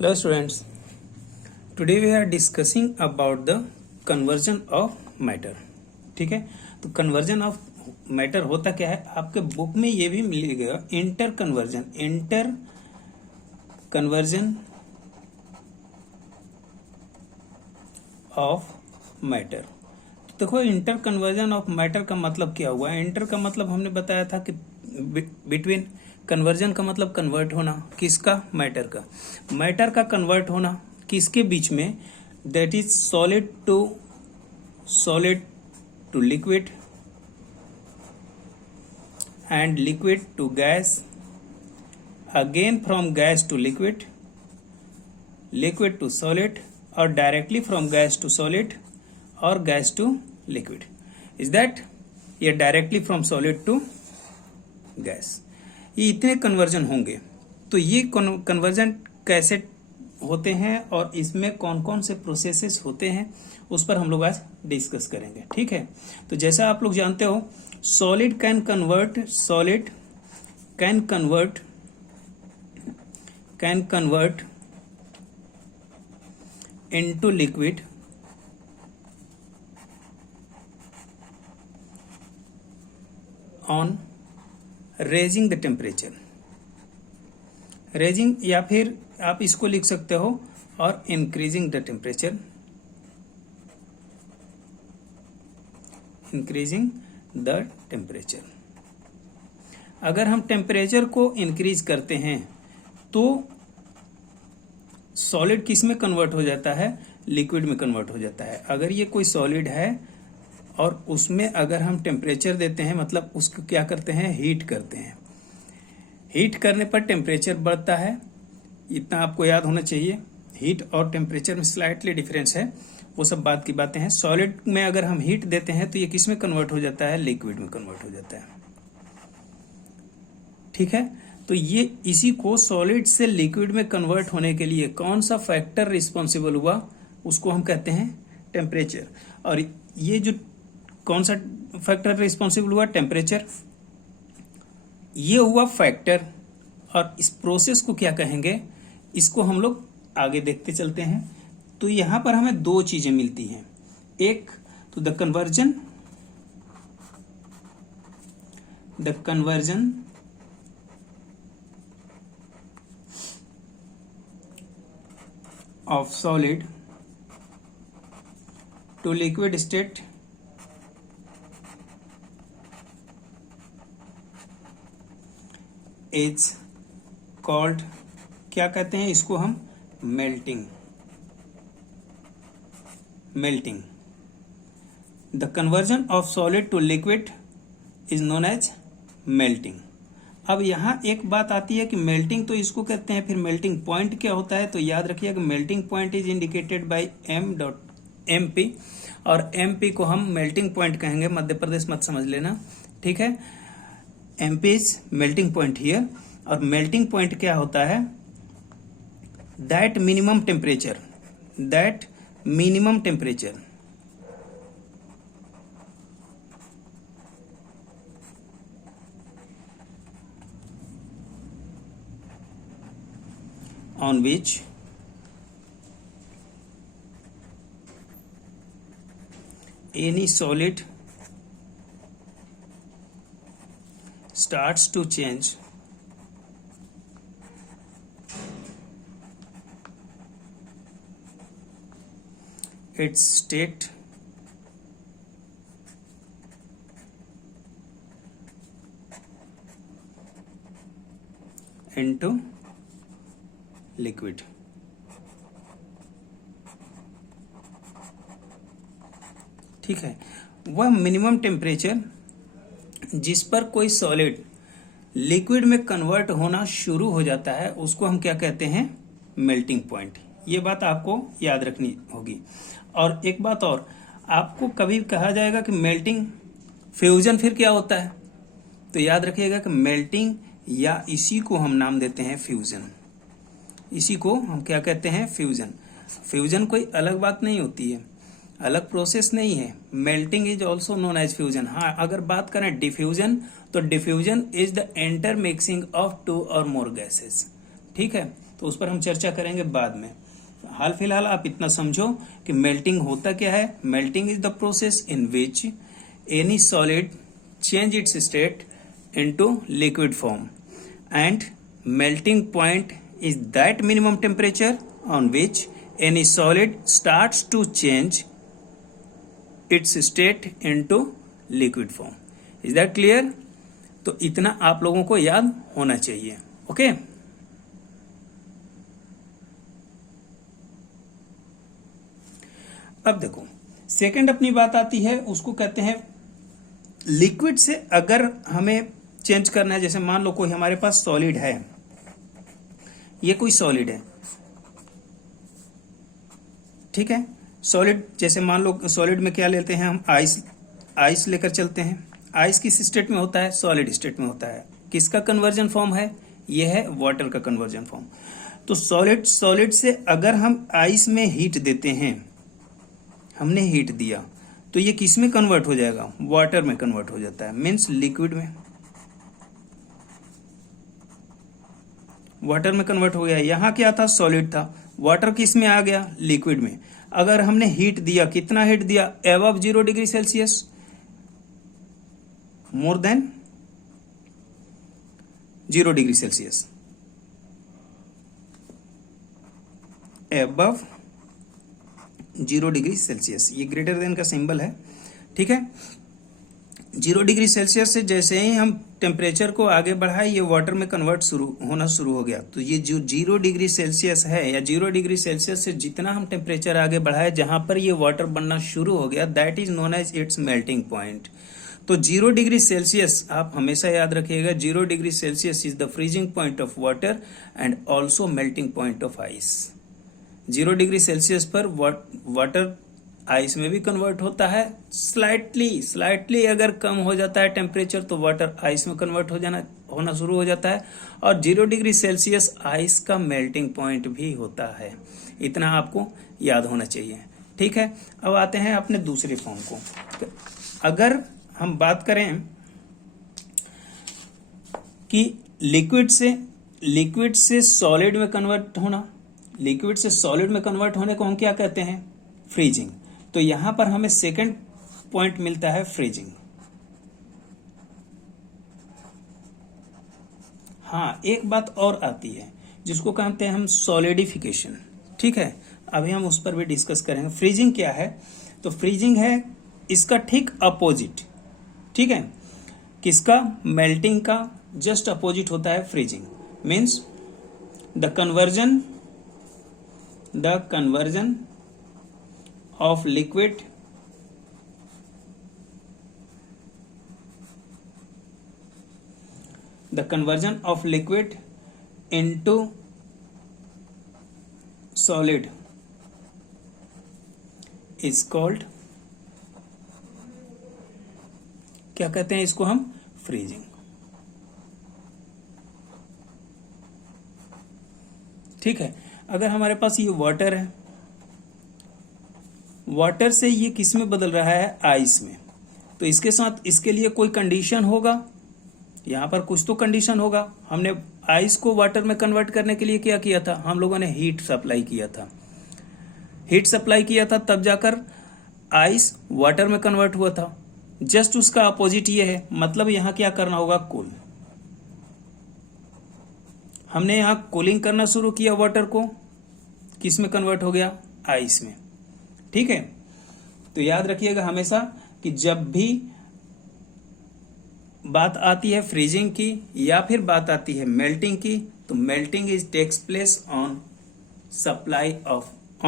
Hello students, today we are discussing about the conversion of matter. ठीक है, तो conversion of matter होता क्या है, आपके बुक में ये भी मिलेगा इंटर कन्वर्जन ऑफ मैटर। देखो इंटर कन्वर्जन ऑफ मैटर का मतलब क्या हुआ। इंटर का मतलब हमने बताया था कि बिटवीन, कन्वर्जन का मतलब कन्वर्ट होना, किसका, मैटर का। मैटर का कन्वर्ट होना किसके बीच में, that is solid to liquid and liquid to gas, again from gas to liquid, liquid to solid, और directly from gas to solid और gas to liquid. Is that, ये directly from solid to gas. ये इतने conversion होंगे। तो ये conversion कैसे होते हैं और इसमें कौन कौन से प्रोसेसेस होते हैं, उस पर हम लोग आज डिस्कस करेंगे। ठीक है, तो जैसा आप लोग जानते हो, solid can convert into liquid on raising the temperature. Raising, या फिर आप इसको लिख सकते हो और increasing the temperature, increasing the temperature. अगर हम टेम्परेचर को इंक्रीज करते हैं तो सॉलिड किस में कन्वर्ट हो जाता है, लिक्विड में कन्वर्ट हो जाता है। अगर ये कोई सॉलिड है और उसमें अगर हम टेम्परेचर देते हैं, मतलब उसको क्या करते हैं, हीट करते हैं। हीट करने पर टेम्परेचर बढ़ता है, इतना आपको याद होना चाहिए। हीट और टेम्परेचर में स्लाइटली डिफरेंस है, वो सब बात की बातें हैं। सॉलिड में अगर हम हीट देते हैं तो ये किस में कन्वर्ट हो जाता है, लिक्विड में कन्वर्ट हो जाता है। ठीक है, तो ये इसी को सॉलिड से लिक्विड में कन्वर्ट होने के लिए कौन सा फैक्टर रिस्पॉन्सिबल हुआ, उसको हम कहते हैं टेम्परेचर। और ये जो कौन सा फैक्टर रिस्पॉन्सिबल हुआ, टेम्परेचर, ये हुआ फैक्टर। और इस प्रोसेस को क्या कहेंगे, इसको हम लोग आगे देखते चलते हैं। तो यहां पर हमें दो चीजें मिलती हैं। एक तो the conversion of solid to liquid state is called, क्या कहते हैं इसको हम, melting. The conversion of solid to liquid is known as melting. अब यहां एक बात आती है कि मेल्टिंग तो इसको कहते हैं, फिर मेल्टिंग पॉइंट क्या होता है। तो याद रखिएगा, melting point is indicated by m.mp, और mp को हम मेल्टिंग पॉइंट कहेंगे। मध्य प्रदेश मत समझ लेना, ठीक है। mp is melting point here. और मेल्टिंग पॉइंट क्या होता है, that minimum temperature on which any solid starts to change its state into liquid. ठीक है, वह मिनिमम टेम्परेचर जिस पर कोई सॉलिड लिक्विड में कन्वर्ट होना शुरू हो जाता है, उसको हम क्या कहते हैं, मेल्टिंग पॉइंट। ये बात आपको याद रखनी होगी। और एक बात और, आपको कभी कहा जाएगा कि मेल्टिंग फ्यूजन फिर क्या होता है, तो याद रखिएगा कि मेल्टिंग, या इसी को हम नाम देते हैं फ्यूजन। इसी को हम क्या कहते हैं, फ्यूजन। फ्यूजन कोई अलग बात नहीं होती है, अलग प्रोसेस नहीं है। Melting is also known as fusion. हाँ, अगर बात करें डिफ्यूजन, तो diffusion is the intermixing of two और मोर गैसेस। ठीक है, तो उस पर हम चर्चा करेंगे बाद में। हाल फिलहाल आप इतना समझो कि मेल्टिंग होता क्या है। Melting is the process in which any solid change its state into liquid form, and melting point is that minimum temperature on which any solid starts to change its state into liquid form. Is that clear? तो इतना आप लोगों को याद होना चाहिए। Okay अब देखो सेकंड अपनी बात आती है, उसको कहते हैं लिक्विड से अगर हमें चेंज करना है। जैसे मान लो कोई हमारे पास सॉलिड है, ये कोई सॉलिड है, ठीक है। सॉलिड जैसे मान लो सॉलिड में क्या लेते हैं हम, आइस लेकर चलते हैं। आइस किस स्टेट में होता है, सॉलिड स्टेट में होता है। किसका कन्वर्जन फॉर्म है, ये है वाटर का कन्वर्जन फॉर्म। तो सॉलिड से अगर हम आइस में हीट देते हैं, हमने हीट दिया, तो ये किस में कन्वर्ट हो जाएगा, वाटर में कन्वर्ट हो जाता है, मीन्स लिक्विड में, वाटर में कन्वर्ट हो गया। यहां क्या था, सॉलिड था, वाटर किस में आ गया, लिक्विड में। अगर हमने हीट दिया, कितना हीट दिया, above 0 degree Celsius, more than 0 degree Celsius, above 0 degree Celsius, ये ग्रेटर देन का सिंबल है, ठीक है। 0 डिग्री सेल्सियस से जैसे ही हम टेम्परेचर को आगे बढ़ाए, ये वाटर में कन्वर्ट होना शुरू हो गया। तो ये जो 0 डिग्री सेल्सियस है, या 0 डिग्री सेल्सियस से जितना हम टेम्परेचर आगे बढ़ाए, जहां पर ये वाटर बनना शुरू हो गया, that is known as its melting point. तो 0 डिग्री सेल्सियस आप हमेशा याद रखिएगा, 0 degree celsius is the freezing point of water and also melting point of ice. 0 degree celsius पर वाटर आइस में भी कन्वर्ट होता है। स्लाइटली अगर कम हो जाता है टेम्परेचर, तो वाटर आइस में कन्वर्ट होना शुरू हो जाता है। और 0 डिग्री सेल्सियस आइस का मेल्टिंग पॉइंट भी होता है। इतना आपको याद होना चाहिए, ठीक है। अब आते हैं अपने दूसरे फॉर्म को। तो अगर हम बात करें कि लिक्विड से सॉलिड में कन्वर्ट होना, लिक्विड से सॉलिड में कन्वर्ट होने को हम क्या कहते हैं, फ्रीजिंग। तो यहां पर हमें सेकंड पॉइंट मिलता है, फ्रीजिंग। हाँ, एक बात और आती है जिसको कहते हैं हम सॉलिडिफिकेशन, ठीक है। अभी हम उस पर भी डिस्कस करेंगे। फ्रीजिंग क्या है, तो फ्रीजिंग है इसका ठीक अपोजिट, ठीक है। किसका, मेल्टिंग का जस्ट अपोजिट होता है freezing. Means the conversion of liquid into solid is called, क्या कहते हैं इसको हम, फ्रीजिंग, ठीक है। अगर हमारे पास ये वाटर है, वाटर से ये किस में बदल रहा है, आइस में। तो इसके साथ इसके लिए कोई कंडीशन होगा, यहां पर कुछ तो कंडीशन होगा। हमने आइस को वाटर में कन्वर्ट करने के लिए क्या किया था, हम लोगों ने हीट सप्लाई किया था, तब जाकर आइस वाटर में कन्वर्ट हुआ था। जस्ट उसका अपोजिट ये है, मतलब यहां क्या करना होगा, कूल। हमने यहां कूलिंग करना शुरू किया, वाटर को किस में कन्वर्ट हो गया, आइस में, ठीक है। तो याद रखिएगा हमेशा कि जब भी बात आती है फ्रीजिंग की या फिर बात आती है मेल्टिंग की, तो melting is takes place on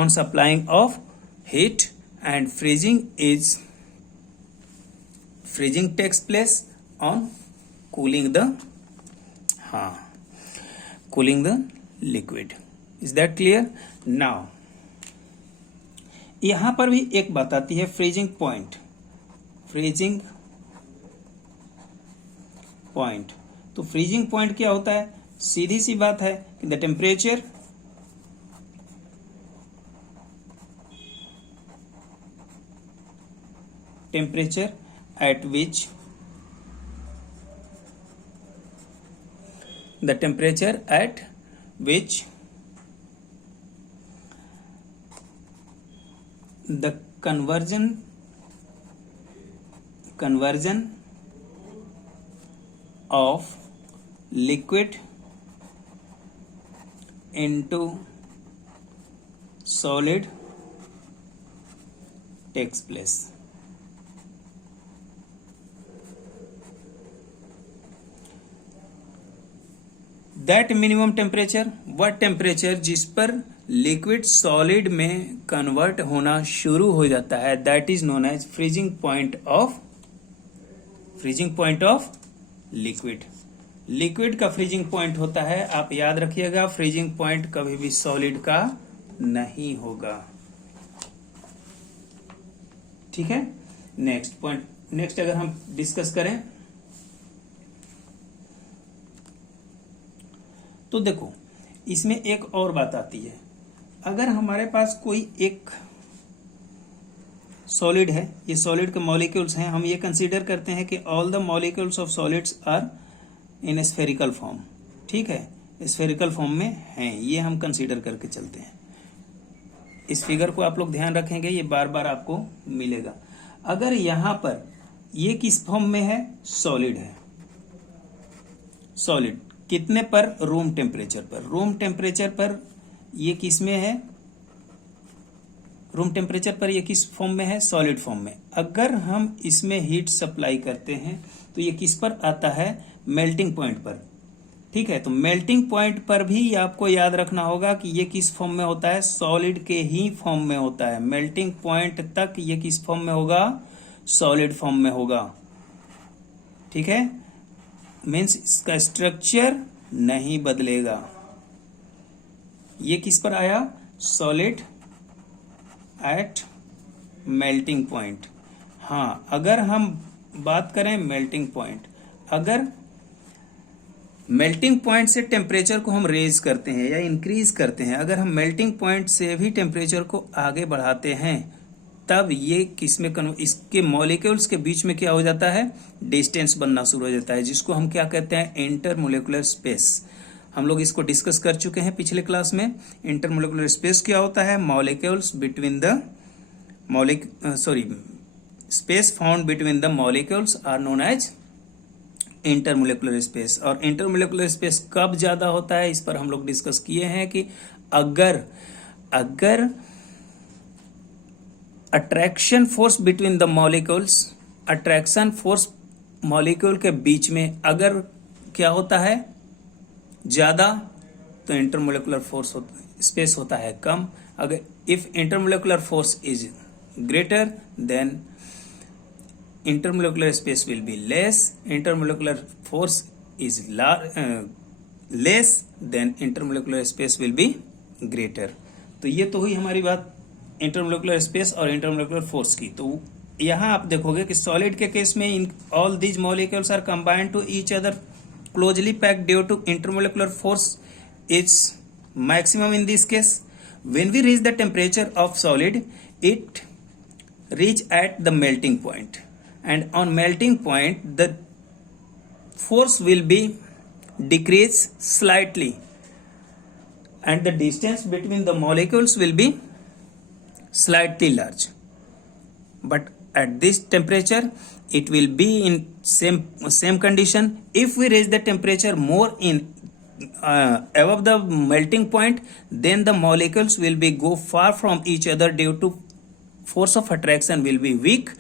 supplying of heat, and freezing takes place on cooling the liquid. Is that clear? Now यहां पर भी एक बात आती है, फ्रीजिंग पॉइंट। तो फ्रीजिंग पॉइंट क्या होता है, सीधी सी बात है कि the temperature at which the conversion of liquid into solid takes place. That minimum temperature, वह टेम्परेचर जिस पर लिक्विड सॉलिड में कन्वर्ट होना शुरू हो जाता है, that is known as freezing point of liquid. Liquid का फ्रीजिंग पॉइंट होता है, आप याद रखिएगा, फ्रीजिंग पॉइंट कभी भी सॉलिड का नहीं होगा. ठीक है. नेक्स्ट पॉइंट, नेक्स्ट अगर हम डिस्कस करें तो देखो इसमें एक और बात आती है. अगर हमारे पास कोई एक सॉलिड है, ये सॉलिड के मॉलिक्यूल्स हैं, हम ये कंसीडर करते हैं कि all the molecules of solids are in spherical form. ठीक है, स्फेरिकल फॉर्म में हैं, ये हम कंसीडर करके चलते हैं. इस फिगर को आप लोग ध्यान रखेंगे, ये बार बार आपको मिलेगा. अगर यहां पर ये किस फॉर्म में है, सॉलिड है. सॉलिड कितने पर, रूम टेम्परेचर पर. रूम टेम्परेचर पर ये किस में है, रूम टेम्परेचर पर ये किस फॉर्म में है, सॉलिड फॉर्म में. अगर हम इसमें हीट सप्लाई करते हैं तो ये किस पर आता है, मेल्टिंग पॉइंट पर. ठीक है, तो मेल्टिंग पॉइंट पर भी आपको याद रखना होगा कि ये किस फॉर्म में होता है, सॉलिड के ही फॉर्म में होता है. मेल्टिंग पॉइंट तक ये किस फॉर्म में होगा, सॉलिड फॉर्म में होगा. ठीक है, मीन्स इसका स्ट्रक्चर नहीं बदलेगा. ये किस पर आया, सॉलिड एट मेल्टिंग पॉइंट. हाँ, अगर हम बात करें मेल्टिंग पॉइंट, अगर मेल्टिंग पॉइंट से टेम्परेचर को हम रेज करते हैं या इंक्रीज करते हैं, अगर हम मेल्टिंग पॉइंट से भी टेम्परेचर को आगे बढ़ाते हैं, तब ये किसमें इसके मॉलिक्यूल्स के बीच में क्या हो जाता है, डिस्टेंस बनना शुरू हो जाता है, जिसको हम क्या कहते हैं, इंटरमोलिकुलर स्पेस. हम लोग इसको डिस्कस कर चुके हैं पिछले क्लास में. इंटरमोलिकुलर स्पेस क्या होता है, molecules between the space found between the molecules are known as intermolecular space. और इंटरमोलिकुलर स्पेस कब ज्यादा होता है, इस पर हम लोग डिस्कस किए हैं कि अगर attraction force between the molecules, attraction force molecule के बीच में अगर क्या होता है, ज्यादा, तो इंटरमोलिकुलर फोर्स स्पेस होता है कम. अगर if intermolecular force is greater than intermolecular space will be less. Intermolecular force is less, then intermolecular space will be greater. तो ये तो हुई हमारी बात इंटरमोलिकुलर स्पेस और इंटरमोलिकुलर फोर्स की. तो यहां आप देखोगे कि सॉलिड के केस में in all these molecules are combined to each other closely packed due to intermolecular force is maximum in this case. When we reach the temperature of solid, it reach at the melting point. And on melting point the force will be decreased slightly and the distance between the molecules will be slightly large, but at this temperature it will be in same condition. If we raise the temperature more in above the melting point, then the molecules will be go far from each other due to force of attraction will be weak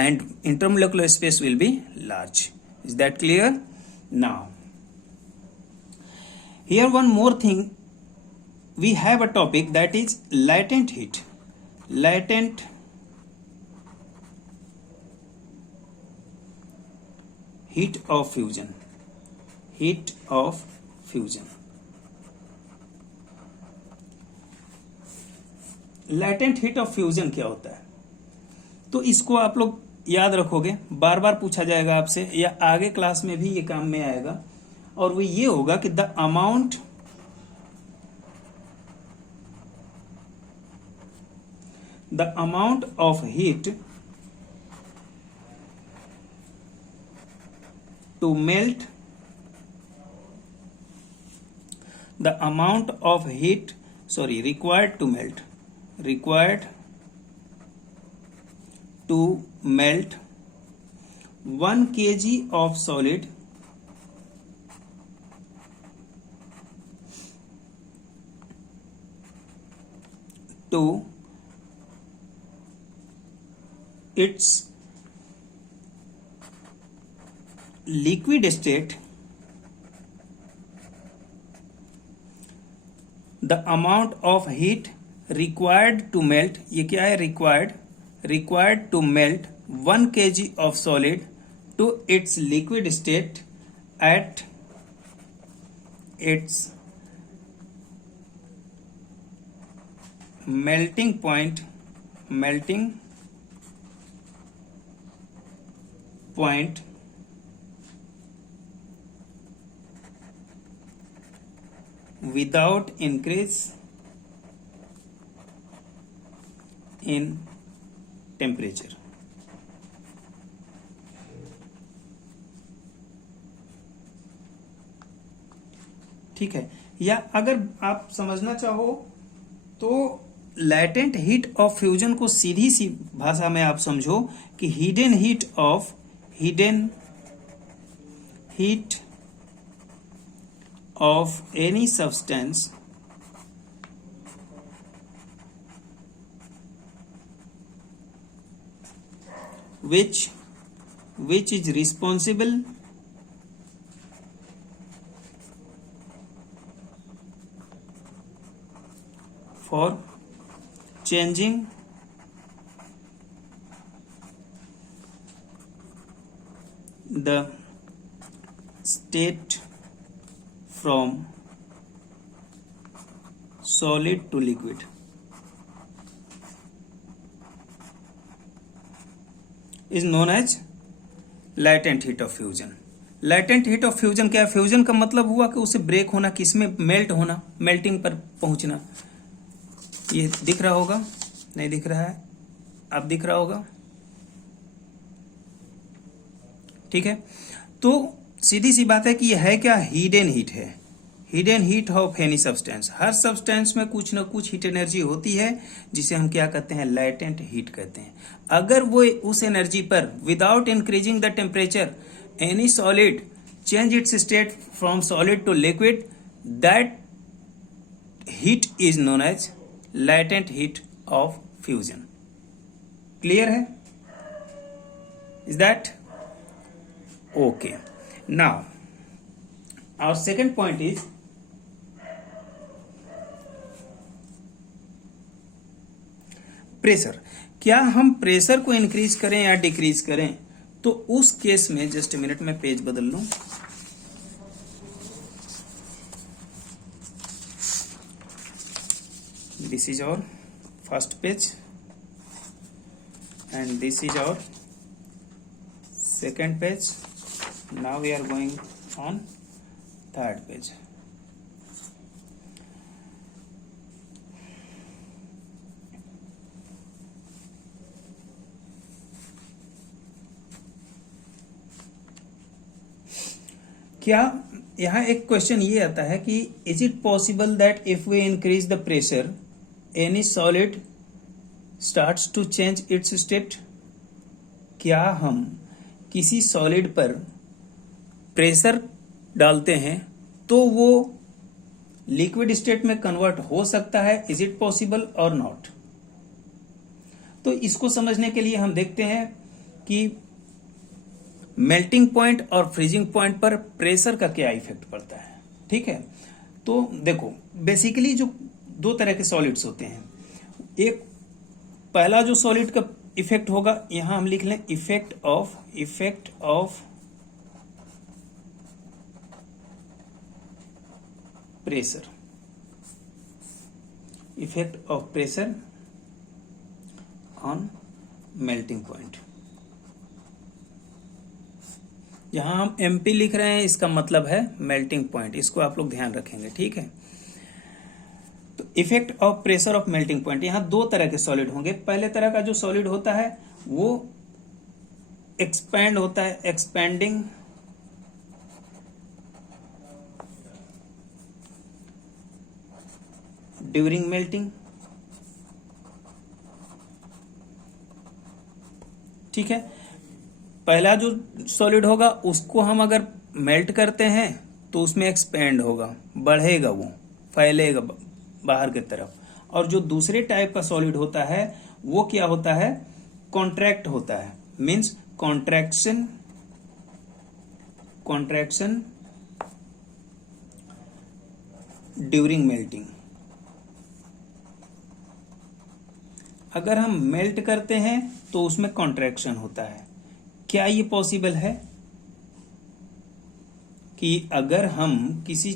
and intermolecular space will be large. Is that clear? Now here one more thing, we have a topic that is latent heat. Latent heat of fusion. Heat of fusion. Latent heat of fusion क्या होता है, तो इसको आप लोग याद रखोगे, बार बार पूछा जाएगा आपसे, या आगे क्लास में भी ये काम में आएगा. और वो ये होगा कि the amount of heat to melt, the amount of heat required to melt to melt 1 kg of solid to its liquid state, the amount of heat required to melt, ये क्या है, required to melt 1 kg of solid to its liquid state at its melting point without increase in temperature. ठीक है, या अगर आप समझना चाहो तो लैटेंट हीट ऑफ फ्यूजन को सीधी सी भाषा में आप समझो कि hidden heat of any substance which is responsible for changing the state from solid to liquid is known as latent heat of fusion. latent heat of fusion क्या है? Fusion का मतलब हुआ कि उसे ब्रेक होना, किसमें मेल्ट होना, मेल्टिंग पर पहुंचना। ये दिख रहा होगा, नहीं दिख रहा है, अब दिख रहा होगा, ठीक है। तो सीधी सी बात है कि यह है क्या, हिडन हीट है, hidden heat of any substance. Her substance में कुछ ना कुछ हीट एनर्जी होती है जिसे हम क्या कहते हैं, लैटेंट हीट कहते हैं। अगर वो उस एनर्जी पर without increasing the temperature any solid change its state from solid to liquid, that heat is known as latent heat of fusion. Clear है? Is that okay? Now our second point is pressure. क्या हम pressure को increase करें या decrease करें? तो उस case में, जस्ट मिनट में पेज बदल लूं, this is our first page and this is our second page. Now we are going on third page. क्या यहां एक क्वेश्चन ये आता है कि is it possible that if we increase the pressure any solid starts to change its state? क्या हम किसी सॉलिड पर प्रेशर डालते हैं तो वो लिक्विड स्टेट में कन्वर्ट हो सकता है? इज इट पॉसिबल और नॉट? तो इसको समझने के लिए हम देखते हैं कि मेल्टिंग पॉइंट और फ्रीजिंग पॉइंट पर प्रेशर का क्या इफेक्ट पड़ता है। ठीक है, तो देखो बेसिकली जो दो तरह के सॉलिड्स होते हैं, एक पहला जो सॉलिड का इफेक्ट होगा, यहां हम लिख लें effect of pressure, effect of pressure on melting point. यहां हम एमपी लिख रहे हैं, इसका मतलब है मेल्टिंग पॉइंट, इसको आप लोग ध्यान रखेंगे। ठीक है, तो effect of pressure of melting point, यहां दो तरह के सॉलिड होंगे। पहले तरह का जो सॉलिड होता है वो एक्सपैंड होता है, एक्सपैंडिंग ड्यूरिंग मेल्टिंग, ठीक है। पहला जो सॉलिड होगा उसको हम अगर मेल्ट करते हैं तो उसमें एक्सपेंड होगा, बढ़ेगा, वो फैलेगा बाहर की तरफ। और जो दूसरे टाइप का सॉलिड होता है वो क्या होता है, कॉन्ट्रैक्ट होता है, मीन्स कॉन्ट्रैक्शन ड्यूरिंग मेल्टिंग। अगर हम मेल्ट करते हैं तो उसमें कॉन्ट्रैक्शन होता है। क्या ये पॉसिबल है कि अगर हम किसी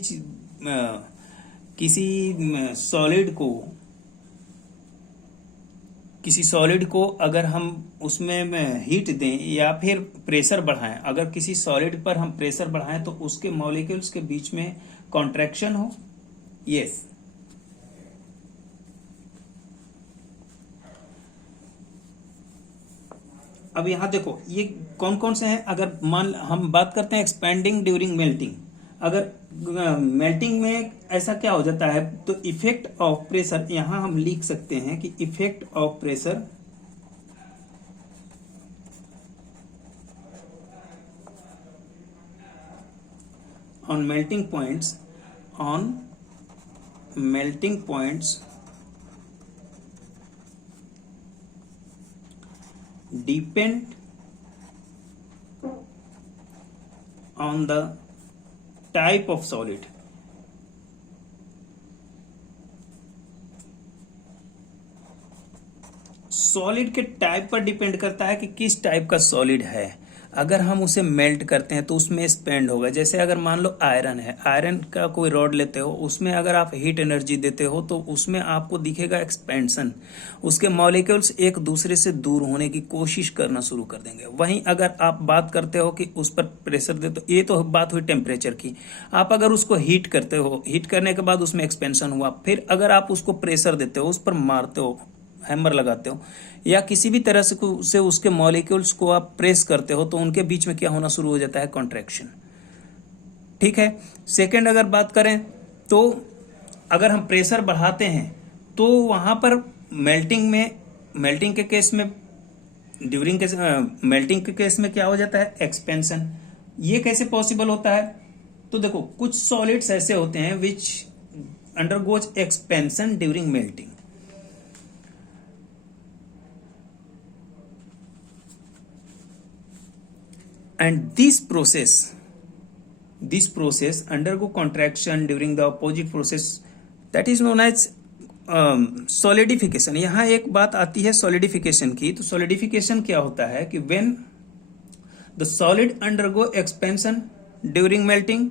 सॉलिड को अगर हम उसमें हीट दें या फिर प्रेशर बढ़ाएं, अगर किसी सॉलिड पर हम प्रेशर बढ़ाएं तो उसके मॉलिक्यूल्स के बीच में कॉन्ट्रैक्शन हो? यस। अब यहां देखो ये कौन कौन से हैं। अगर मान हम बात करते हैं एक्सपेंडिंग ड्यूरिंग मेल्टिंग, अगर मेल्टिंग में ऐसा क्या हो जाता है तो इफेक्ट ऑफ प्रेशर, यहां हम लिख सकते हैं कि effect of pressure on melting points depend on the type of solid. Solid के टाइप पर डिपेंड करता है कि किस टाइप का सॉलिड है। अगर हम उसे मेल्ट करते हैं तो उसमें स्पेंड होगा। जैसे अगर मान लो आयरन है, आयरन का कोई रॉड लेते हो, उसमें अगर आप हीट एनर्जी देते हो तो उसमें आपको दिखेगा एक्सपेंशन, उसके मॉलिक्यूल्स एक दूसरे से दूर होने की कोशिश करना शुरू कर देंगे। वहीं अगर आप बात करते हो कि उस पर प्रेशर देते हो, ये तो बात हुई टेम्परेचर की। आप अगर उसको हीट करते हो, हीट करने के बाद उसमें एक्सपेंशन हुआ, फिर अगर आप उसको प्रेशर देते हो, उस पर मारते हो, हैमर लगाते हो या किसी भी तरह से उसके मॉलिक्यूल्स को आप प्रेस करते हो तो उनके बीच में क्या होना शुरू हो जाता है, कॉन्ट्रैक्शन। ठीक है। सेकंड अगर बात करें तो अगर हम प्रेशर बढ़ाते हैं तो वहां पर मेल्टिंग के केस में मेल्टिंग के केस में क्या हो जाता है, एक्सपेंशन। ये कैसे पॉसिबल होता है? तो देखो कुछ सॉलिड्स ऐसे होते हैं विच undergoes expansion during melting. And this process undergo contraction during the opposite process that is known as solidification। यहाँ एक बात आती है solidification की। तो solidification क्या होता है कि when the solid undergo expansion during melting,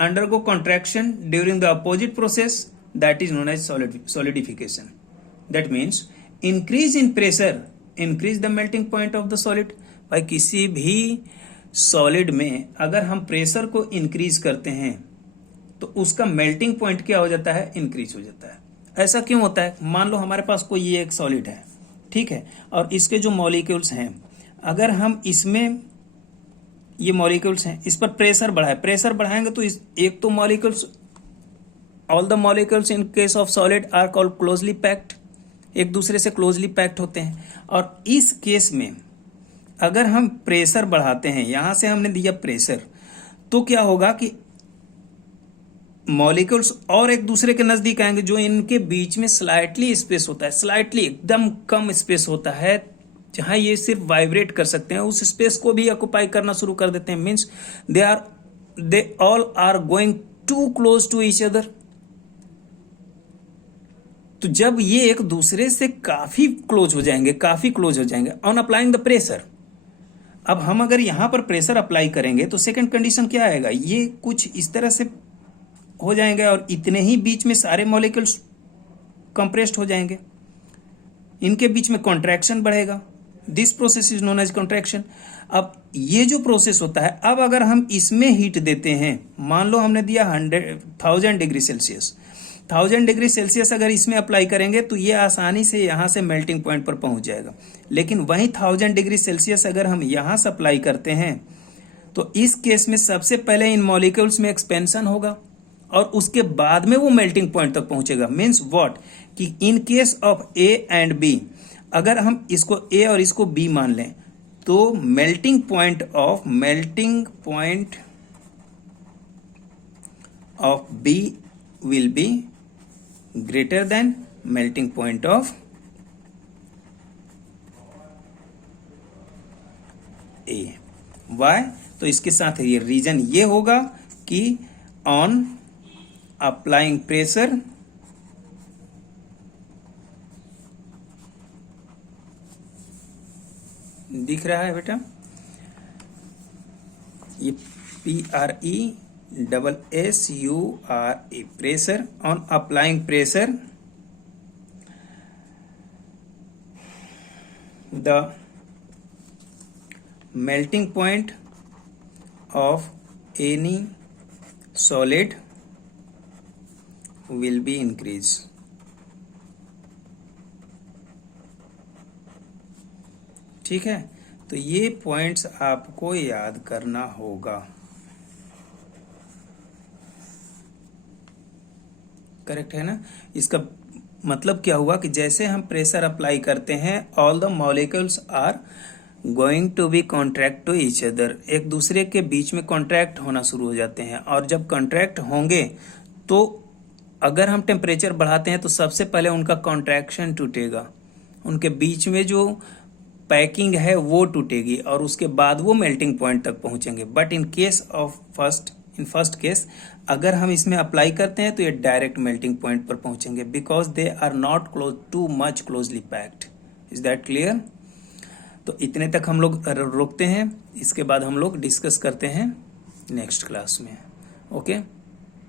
undergo contraction during the opposite process, that is known as solidification। That means increase in pressure increase the melting point of the solid। भाई किसी भी solid में अगर हम pressure को increase करते हैं तो उसका मेल्टिंग पॉइंट क्या हो जाता है, इंक्रीज हो जाता है। ऐसा क्यों होता है? मान लो हमारे पास कोई ये एक सॉलिड है, ठीक है, और इसके जो मॉलिक्यूल्स हैं, अगर हम इसमें ये मॉलिक्यूल्स हैं इस पर प्रेशर बढ़ाएंगे तो एक तो molecules, all the molecules in case of solid are called closely packed, एक दूसरे से क्लोजली पैक्ड होते हैं। और इस केस में अगर हम प्रेशर बढ़ाते हैं, यहां से हमने दिया प्रेशर, तो क्या होगा कि मॉलिक्यूल्स और एक दूसरे के नजदीक आएंगे, जो इनके बीच में स्लाइटली स्पेस होता है, स्लाइटली एकदम कम स्पेस होता है, जहां ये सिर्फ वाइब्रेट कर सकते हैं, उस स्पेस को भी ऑक्युपाई करना शुरू कर देते हैं। Means they all are going to close to each other. तो जब ये एक दूसरे से काफी क्लोज हो जाएंगे ऑन अप्लाइंग द प्रेशर। अब हम अगर यहां पर प्रेशर अप्लाई करेंगे तो सेकंड कंडीशन क्या आएगा, ये कुछ इस तरह से हो जाएंगे और इतने ही बीच में सारे मॉलिक्यूल्स कंप्रेस्ड हो जाएंगे, इनके बीच में कॉन्ट्रैक्शन बढ़ेगा। This process is known as contraction. अब ये जो प्रोसेस होता है, अब अगर हम इसमें हीट देते हैं, मान लो हमने दिया 1000 डिग्री सेल्सियस, 1000 डिग्री सेल्सियस अगर इसमें अप्लाई करेंगे तो ये आसानी से यहां से मेल्टिंग पॉइंट पर पहुंच जाएगा। लेकिन वही 1000 डिग्री सेल्सियस अगर हम यहां से अप्लाई करते हैं तो इस केस में सबसे पहले इन मॉलिक्यूल्स में एक्सपेंशन होगा और उसके बाद में वो मेल्टिंग पॉइंट तक पहुंचेगा। मीन्स व्हाट, कि in case of A and B, अगर हम इसको ए और इसको बी मान लें तो melting point of B will be greater than melting point of A. Why? तो इसके साथ ये रीजन ये होगा कि ऑन अप्लाइंग प्रेशर दिख रहा है बेटा, ये PRESSURE, pressure, on applying pressure the melting point of any solid will be increase। ठीक है, तो ये पॉइंट्स आपको याद करना होगा। करेक्ट है ना? इसका मतलब क्या हुआ कि जैसे हम प्रेशर अप्लाई करते हैं, all the molecules are going to be contract to each other, एक दूसरे के बीच में कॉन्ट्रैक्ट होना शुरू हो जाते हैं। और जब कॉन्ट्रैक्ट होंगे तो अगर हम टेम्परेचर बढ़ाते हैं तो सबसे पहले उनका कॉन्ट्रैक्शन टूटेगा, उनके बीच में जो पैकिंग है वो टूटेगी और उसके बाद वो मेल्टिंग पॉइंट तक पहुंचेंगे। बट इन फर्स्ट केस अगर हम इसमें अप्लाई करते हैं तो ये डायरेक्ट मेल्टिंग पॉइंट पर पहुंचेंगे, because they are not too much closely packed. Is that clear? तो इतने तक हम लोग रोकते हैं, इसके बाद हम लोग डिस्कस करते हैं नेक्स्ट क्लास में। ओके।